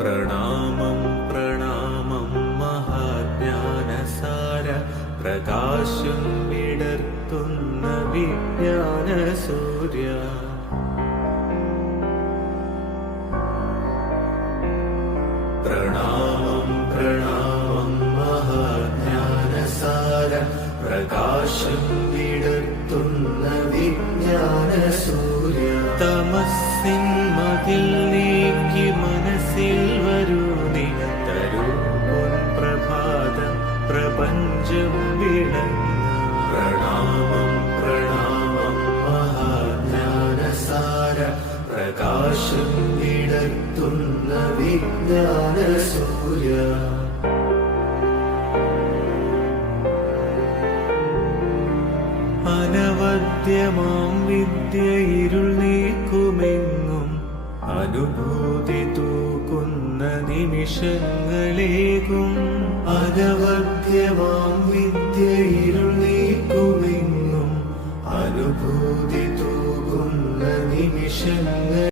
പ്രണാമം പ്രണാമം മഹാജ്ഞാനസാര പ്രകാശം വിടർത്തുന്ന വിജ്ഞാന സൂര്യ. പ്രണാമം പ്രണാമം മഹാജ്ഞാനസാര പ്രകാശം വിടർത്തുന്ന വിജ്ഞാന സൂര്യ. തമസ്സിൻ മതിൽ നീക്കി മനസ്സിൽ വരൂ നീ, തരൂ പൊൻപ്രഭാതം പ്രപഞ്ചം വിളങ്ങ. പ്രണാമം പ്രണാമം മഹാജ്ഞാനസാര പ്രകാശം വിടർത്തുന്ന വിജ്ഞാന സൂര്യ. അനവദ്യമാം വിദ്യ ഇരുൾ നീക്കുമെങ്ങും, അനുഭൂതി തൂക്കുന്ന നിമിഷങ്ങളേകും. അനവദ്യമാം വിദ്യ ഇരുൾ നീക്കുമെങ്ങും, അനുഭൂതി തൂക്കുന്ന നിമിഷങ്ങൾ.